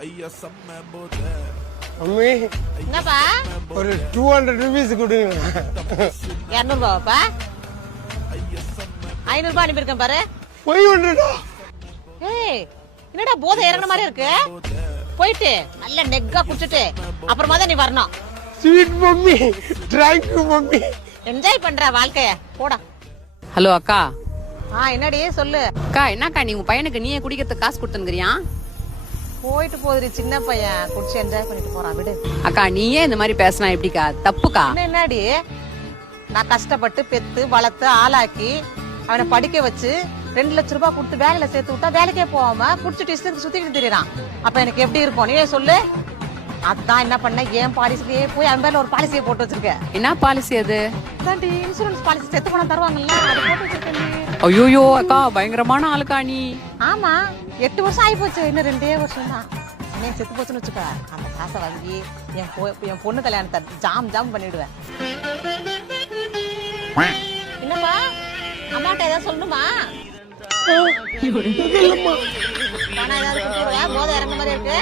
Mummy என்னப்பா ஒரு 200 rupees கொடுங்க. 200 ரூபாப்பா 500 ரூபாய் அனுப்பியிருக்கேன் பாரு. 500. ஏய் என்னடா போதை இறங்குன மாதிரி இருக்கு. போயிட்டு நல்ல நெக்கா குடிச்சிட்டு அப்புறமா தான் நீ வரணும். Sweet mummy, thank you mummy. Enjoy பண்ற வாழ்க்கைய போடா. ஹலோ அக்கா. என்னடி சொல்லு. அக்கா என்னக்கா நீ உங்க பையனுக்கு நீயே குடிக்கிறதுக்கு காசு கொடுத்துங்கிறியா? போயிட்டு போதுரி சின்ன பையன் குடிச்சு என்ஜாய் பண்ணிட்டு போறான் விடு. அக்கா நீயே இந்த மாதிரி பேசினா எப்படிக்கா? தப்புக்கா. என்னடி நான் கஷ்டப்பட்டு பெத்து வளர்த்து ஆளாக்கி அவனை படிக்க வச்சு 2 லட்சம் ரூபாய் கொடுத்து வேலையில சேர்த்து விட்டா வேலைக்கே போகாம குடிச்சிட்டு இஷ்டத்துக்கு சுத்திட்டு திரியறான். அப்ப எனக்கு எப்படி இருக்கும் நீயே சொல்லு. அதான் என்ன பண்ண ஏன் பாலிசிலேயே போய் அவன் பேர்ல ஒரு பாலிசியை போட்டு வச்சிருக்க. என்ன பாலிசி அது? அதான்டி இன்சூரன்ஸ் பாலிசி செத்து போனா தருவாங்கல்ல அது போட்டு வச்சிருக்கேன். ஐயோ அக்கா பயங்கரமான ஆளுக்கா நீ. ஆமா 8 வருஷம் ஆகி போச்சு, இன்னும் 2 வருஷம் தான். நீ செத்து போச்சுன்னு வச்சுக்க அந்த காசை வாங்கி என் பொண்ணு கல்யாணத்தை ஜாம் பண்ணிடுவேன். என்னப்பா அம்மாட்ட ஏதாவது சொல்லணுமா? பணம் ஏதாவது கொடுத்துருவா? போதை இறங்க மாதிரி இருக்கு.